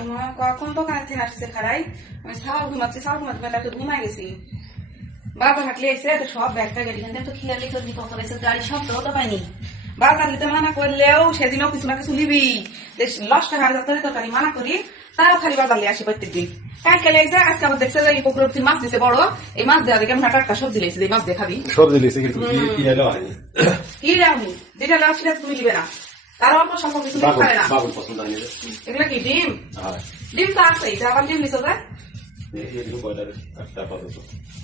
আমার কখন তো কাছে আসছে খারাই আমি ছাও ঘুমাচ্ছি বেলা তো ঘুমাই গেছি বাবা হাঁটলে এসে তো সব ব্যাগটা গাড়ি খান তো খিয়ালি করবি কখন এসে গাড়ি সব তো পাইনি বাজার নিতে মানা করলেও সেদিনও কিছু না কিছু নিবি লস টাকা তরকারি মানা করি তারও খালি বাজার নিয়ে আসি প্রত্যেকদিন কালকে লেগেছে আজকে আবার দেখছে যে এই পুকুরের মাছ দিছে বড় এই মাছ দেওয়া দেখে আমরা টাটকা সবজি লেগেছে এই মাছ দিয়ে খাবি সবজি দিয়েছে কিন্তু কি রাখবি যেটা লাভ সেটা তুমি দিবে না তার অল্প সম্পর্ক কিছু পারে না বাবুর পছন্দ হয়নি এগুলো কি ডিম ডিম তো আছে আবার ডিম নিছো যায়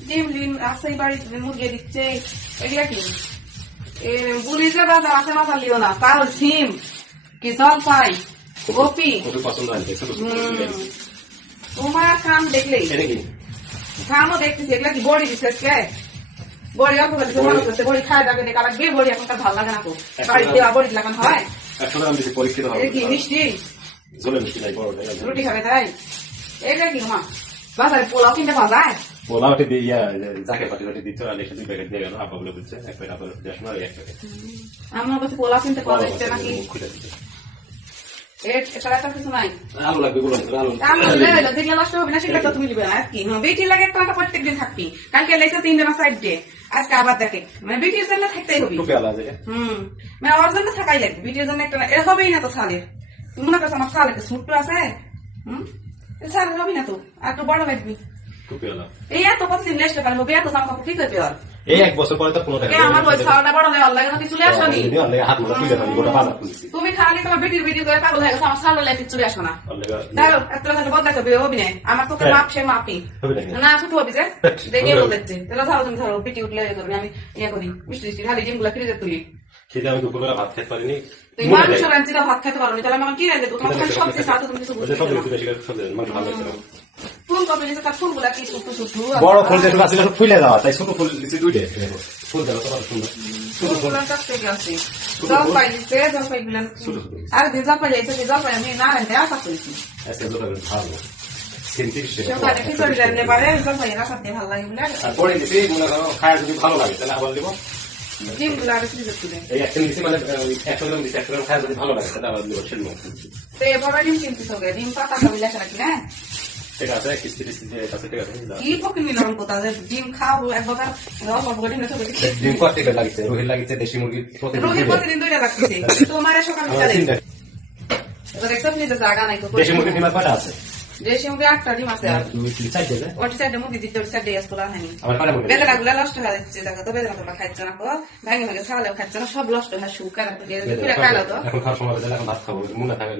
ডিম ডিম আছে বাড়িতে মুরগি দিচ্ছে এগুলা কি বুড়িতে বাজার আছে বাজার লিও না তার সিম কি জলপাই গোপি পছন্দ হয়নি তোমার কাম দেখলেই কামও দেখতেছি এগুলা কি বড়ি দিচ্ছে বড়ি অল্প করে জমানো করছে বড়ি খায় যাবে কালা গিয়ে বড়ি এখন তার ভালো লাগে না তো বাড়িতে বড়ি লাগানো হয় কি মিষ্টি রুটি খাবে তাই এটা কি মা বাজারে পোলাও কিনতে পাওয়া যায় পোলাওটি দিয়ে যাকে পাটি পাটি দিচ্ছে আর এসে 2 প্যাকেট দিয়ে গেল আপা বলে বলছে 1 প্যাকেট আপা দেশ না 1 প্যাকেট আমার কাছে পোলাও কিনতে পাওয়া যাচ্ছে নাকি এছাড়া তো কিছু নাই আলু লাগবে বলো আলু যেগুলো নষ্ট হবে না সেগুলো তো তুমি নিবে না আর কি বেটি লাগে একটা প্রত্যেকদিন থাকবি কালকে লেগেছে 3 দিন সাইড ডে আজকে আবার দেখে মানে বেটির জন্য থাকতেই হবে মানে ওর জন্য থাকাই লাগবে বেটির জন্য একটা এর হবেই না তো সালের তুমি মনে করছো আমার সাল একটা ছোট্ট আছে সাল হবি না তো আর একটু বড় লাগবি এই এত প্রতিদিন লেসতে পারবো এত জামা কাপড় কি করবে আর এই 1 বছর পরে তো 15 টাকা আমার ওই সালটা বড় হয়ে আল্লাহ নাকি চলে আসো নি হাত মোটা খুঁজে পাবি গোটা বাজার খুঁজছি তুমি খালি তোমার বেটির ভিডিও করে পাগল হয়ে গেছো আমার সালটা লাইফে চলে আসো না দাঁড়ো এত কথা বদলাতে হবে হবি না আমার তোকে মাপ সে মাপি না ছোট হবি যে দেখে বলতে তাহলে ধরো তুমি ধরো বেটি উঠলে করবি আমি ইয়ে করি মিষ্টি মিষ্টি খালি ডিমগুলো ফ্রিজে তুলি খেতে আমি দুপুরবেলা ভাত খেতে পারিনি তুই মাংস রাঁধছি ভাত খেতে পারো তাহলে আমার কি রাখবে তোমার সব কিছু আছে তুমি কিছু বুঝতে ফুল কত দিয়েছে তার ফুলগুলা কি ছোট ছোট বড় ফুল যেটা আছে সেটা ফুলে যাওয়া তাই ছোট ফুল দিছি 2 ডে ফুল দাও তোমার সুন্দর ফুলগুলা কাছ থেকে আছে জলপাই দিতে জলপাই গুলা আর জলপাই যাইছে জলপাই আমি না রাখতে আশা করছি আজকে দুটো ভালো সেন্টির সকালে কি করে জানলে পারে জলপাই রাখা দিয়ে ভালো লাগে বলে আর পরে দিছি মনে করো খায় যদি ভালো লাগে তাহলে আবার দেব ডিমগুলা আর ফ্রিজে তুলে এই একটা দিছি মানে 100 গ্রাম দিছি 100 গ্রাম খায় যদি ভালো লাগে তাহলে আবার দেব ছিল তো বড় ডিম কিনতে হবে ডিম পাতা খাবি লেখা রাখি না ঠিক আছে কিস্তি কিস্তি দিয়ে কাছে ঠিক আছে কি ফকির নিলাম কোথা যে ডিম খাবো একবার রস অল্প ডিম নেছো ডিম কত টাকা লাগছে রোহিল লাগছে দেশি মুরগি প্রতিদিন 2টা লাগছে তোমার সকালে চালে তো দেখছো ফ্রিজে জায়গা নাই তো দেশি মুরগি ডিম কয়টা আছে দেশি মুরগি 8টা ডিম আছে আর তুমি কি চাই দেবে ওটি সাইডে মুরগি দিতে ওটি সাইডে আসতলা হয়নি আমার পারে মুরগি বেদনা গুলা নষ্ট হয়ে যাচ্ছে দেখো তো বেদনা তোমরা খাইছো না ভেঙে ভেঙে ছাড়ালেও খাইছো না সব নষ্ট হয় শুকায় পুরা খাইলো তো এখন খাওয়ার সময় এখন ভাত খাবো মনে থাকে